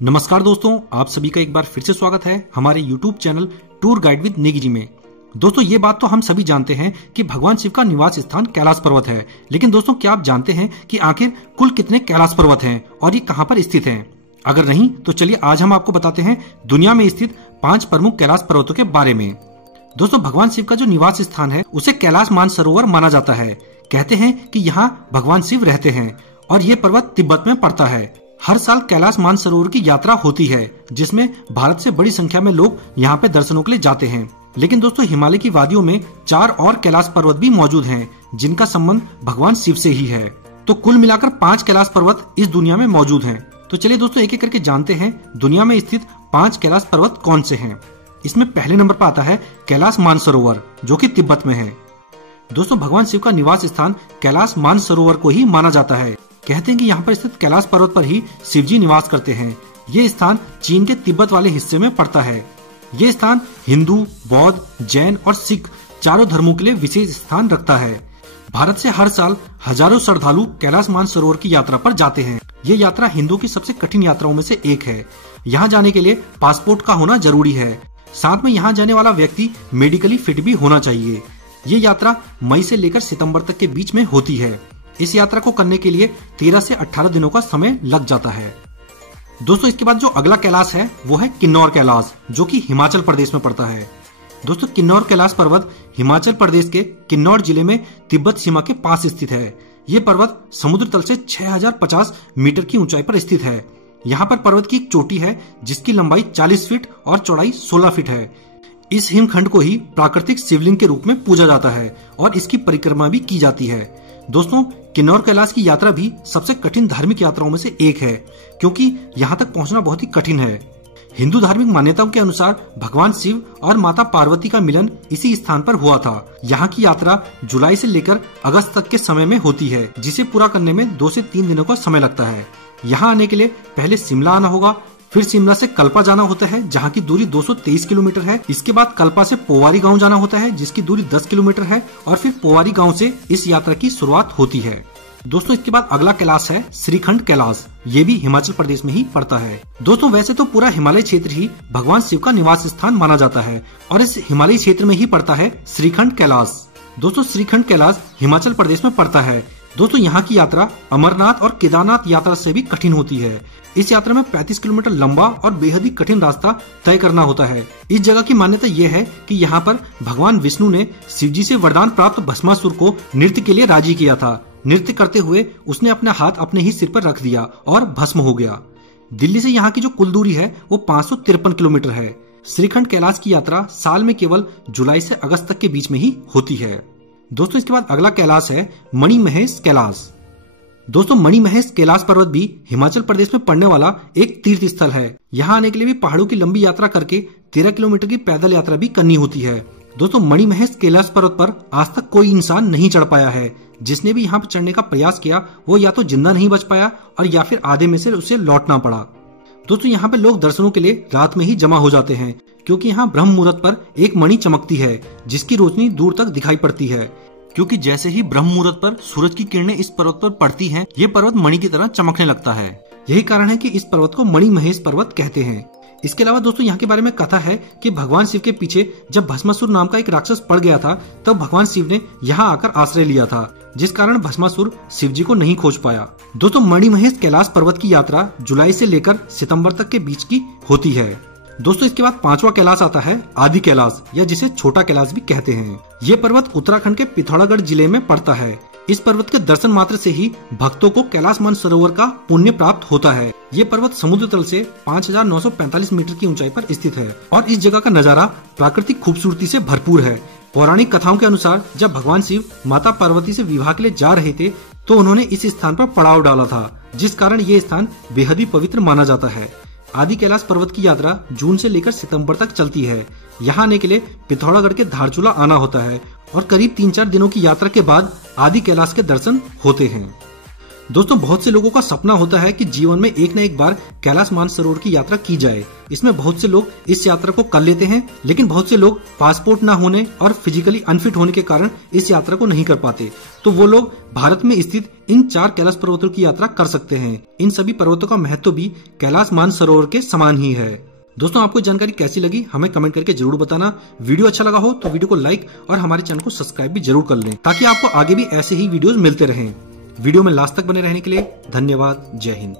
नमस्कार दोस्तों, आप सभी का एक बार फिर से स्वागत है हमारे YouTube channel tour guide with Negi ji में। दोस्तों, ये बात तो हम सभी जानते हैं कि भगवान शिव का निवास स्थान कैलाश पर्वत है, लेकिन दोस्तों क्या आप जानते हैं कि आखिर कुल कितने कैलाश पर्वत हैं और ये कहां पर स्थित हैं? अगर नहीं तो चलिए आज हम आपको बताते हैं दुनिया में स्थित 5 प्रमुख कैलाश पर्वतों के बारे में। दोस्तों, भगवान शिव का जो निवास स्थान है उसे कैलाश मानसरोवर माना जाता है। कहते हैं कि यहाँ भगवान शिव रहते हैं और ये पर्वत तिब्बत में पड़ता है। हर साल कैलाश मानसरोवर की यात्रा होती है, जिसमें भारत से बड़ी संख्या में लोग यहाँ पे दर्शनों के लिए जाते हैं। लेकिन दोस्तों, हिमालय की वादियों में 4 और कैलाश पर्वत भी मौजूद हैं, जिनका संबंध भगवान शिव से ही है। तो कुल मिलाकर 5 कैलाश पर्वत इस दुनिया में मौजूद हैं। तो चलिए दोस्तों, एक एक करके जानते हैं दुनिया में स्थित 5 कैलाश पर्वत कौन से हैं। इसमें पहले नंबर पर आता है कैलाश मानसरोवर, जो कि तिब्बत में है। दोस्तों, भगवान शिव का निवास स्थान कैलाश मानसरोवर को ही माना जाता है। कहते हैं कि यहाँ पर स्थित कैलाश पर्वत पर ही शिव जी निवास करते हैं। ये स्थान चीन के तिब्बत वाले हिस्से में पड़ता है। ये स्थान हिंदू, बौद्ध, जैन और सिख चारों धर्मों के लिए विशेष स्थान रखता है। भारत से हर साल हजारों श्रद्धालु कैलाश मानसरोवर की यात्रा पर जाते हैं। ये यात्रा हिंदुओं की सबसे कठिन यात्राओं में से एक है। यहाँ जाने के लिए पासपोर्ट का होना जरूरी है। साथ में यहाँ जाने वाला व्यक्ति मेडिकली फिट भी होना चाहिए। ये यात्रा मई से लेकर सितंबर तक के बीच में होती है। इस यात्रा को करने के लिए 13 से 18 दिनों का समय लग जाता है। दोस्तों, इसके बाद जो अगला कैलाश है वो है किन्नौर कैलाश, जो कि हिमाचल प्रदेश में पड़ता है। दोस्तों, किन्नौर कैलाश पर्वत हिमाचल प्रदेश के किन्नौर जिले में तिब्बत सीमा के पास स्थित है। ये पर्वत समुद्र तल से 6050 मीटर की ऊंचाई पर स्थित है। यहाँ पर पर्वत की एक चोटी है जिसकी लंबाई 40 फीट और चौड़ाई 16 फीट है। इस हिमखंड को ही प्राकृतिक शिवलिंग के रूप में पूजा जाता है और इसकी परिक्रमा भी की जाती है। दोस्तों, किन्नौर कैलाश की यात्रा भी सबसे कठिन धार्मिक यात्राओं में से एक है, क्योंकि यहाँ तक पहुँचना बहुत ही कठिन है। हिंदू धार्मिक मान्यताओं के अनुसार भगवान शिव और माता पार्वती का मिलन इसी स्थान पर हुआ था। यहाँ की यात्रा जुलाई से लेकर अगस्त तक के समय में होती है, जिसे पूरा करने में 2 से 3 दिनों का समय लगता है। यहाँ आने के लिए पहले शिमला आना होगा, फिर शिमला से कल्पा जाना होता है जहाँ की दूरी 223 किलोमीटर है। इसके बाद कल्पा से पोवारी गांव जाना होता है जिसकी दूरी 10 किलोमीटर है और फिर पोवारी गांव से इस यात्रा की शुरुआत होती है। दोस्तों, इसके बाद अगला कैलाश है श्रीखंड कैलाश। ये भी हिमाचल प्रदेश में ही पड़ता है। दोस्तों, वैसे तो पूरा हिमालय क्षेत्र ही भगवान शिव का निवास स्थान माना जाता है और इस हिमालयी क्षेत्र में ही पड़ता है श्रीखंड कैलाश। दोस्तों, श्रीखंड कैलाश हिमाचल प्रदेश में पड़ता है। दोस्तों, यहाँ की यात्रा अमरनाथ और केदारनाथ यात्रा से भी कठिन होती है। इस यात्रा में 35 किलोमीटर लंबा और बेहद ही कठिन रास्ता तय करना होता है। इस जगह की मान्यता यह है कि यहाँ पर भगवान विष्णु ने शिव जी से वरदान प्राप्त भस्मासुर को नृत्य के लिए राजी किया था। नृत्य करते हुए उसने अपना हाथ अपने ही सिर पर रख दिया और भस्म हो गया। दिल्ली से यहाँ की जो कुल दूरी है वो 553 किलोमीटर है। श्रीखंड कैलाश की यात्रा साल में केवल जुलाई से अगस्त तक के बीच में ही होती है। दोस्तों, इसके बाद अगला कैलाश है मणिमहेश कैलाश। दोस्तों, मणिमहेश कैलाश पर्वत भी हिमाचल प्रदेश में पड़ने वाला एक तीर्थ स्थल है। यहाँ आने के लिए भी पहाड़ों की लंबी यात्रा करके 13 किलोमीटर की पैदल यात्रा भी करनी होती है। दोस्तों, मणिमहेश कैलाश पर्वत पर आज तक कोई इंसान नहीं चढ़ पाया है। जिसने भी यहाँ पर चढ़ने का प्रयास किया वो या तो जिंदा नहीं बच पाया और या फिर आधे में से उसे लौटना पड़ा। दोस्तों, यहाँ पे लोग दर्शनों के लिए रात में ही जमा हो जाते हैं, क्योंकि यहाँ ब्रह्म मुहूर्त पर एक मणि चमकती है जिसकी रोशनी दूर तक दिखाई पड़ती है। क्योंकि जैसे ही ब्रह्म मुहूर्त पर सूरज की किरणें इस पर्वत पर पड़ती हैं, ये पर्वत मणि की तरह चमकने लगता है। यही कारण है कि इस पर्वत को मणिमहेश पर्वत कहते हैं। इसके अलावा दोस्तों, यहाँ के बारे में कथा है कि भगवान शिव के पीछे जब भस्मासुर नाम का एक राक्षस पड़ गया था, तब भगवान शिव ने यहाँ आकर आश्रय लिया था, जिस कारण भस्मासुर शिव जी को नहीं खोज पाया। दोस्तों, मणिमहेश कैलाश पर्वत की यात्रा जुलाई से लेकर सितंबर तक के बीच की होती है। दोस्तों, इसके बाद 5वां कैलाश आता है आदि कैलाश, या जिसे छोटा कैलाश भी कहते हैं। ये पर्वत उत्तराखंड के पिथौरागढ़ जिले में पड़ता है। इस पर्वत के दर्शन मात्र से ही भक्तों को कैलाश मानसरोवर का पुण्य प्राप्त होता है। ये पर्वत समुद्र तल से 5945 मीटर की ऊंचाई पर स्थित है और इस जगह का नजारा प्राकृतिक खूबसूरती से भरपूर है। पौराणिक कथाओं के अनुसार जब भगवान शिव माता पार्वती से विवाह के लिए जा रहे थे तो उन्होंने इस स्थान पर पड़ाव डाला था, जिस कारण ये स्थान बेहद ही पवित्र माना जाता है। आदि कैलाश पर्वत की यात्रा जून से लेकर सितंबर तक चलती है। यहाँ आने के लिए पिथौरागढ़ के धारचूला आना होता है और करीब 3-4 दिनों की यात्रा के बाद आदि कैलाश के दर्शन होते हैं। दोस्तों बहुत से लोगों का सपना होता है कि जीवन में एक न एक बार कैलाश मानसरोवर की यात्रा की जाए। इसमें बहुत से लोग इस यात्रा को कर लेते हैं, लेकिन बहुत से लोग पासपोर्ट न होने और फिजिकली अनफिट होने के कारण इस यात्रा को नहीं कर पाते। तो वो लोग भारत में स्थित इन 4 कैलाश पर्वतों की यात्रा कर सकते हैं। इन सभी पर्वतों का महत्व भी कैलाश मानसरोवर के समान ही है। दोस्तों आपको जानकारी कैसी लगी हमें कमेंट करके जरूर बताना। वीडियो अच्छा लगा हो तो वीडियो को लाइक और हमारे चैनल को सब्सक्राइब भी जरूर कर लें, ताकि आपको आगे भी ऐसे ही वीडियोस मिलते रहें। वीडियो में लास्ट तक बने रहने के लिए धन्यवाद। जय हिंद।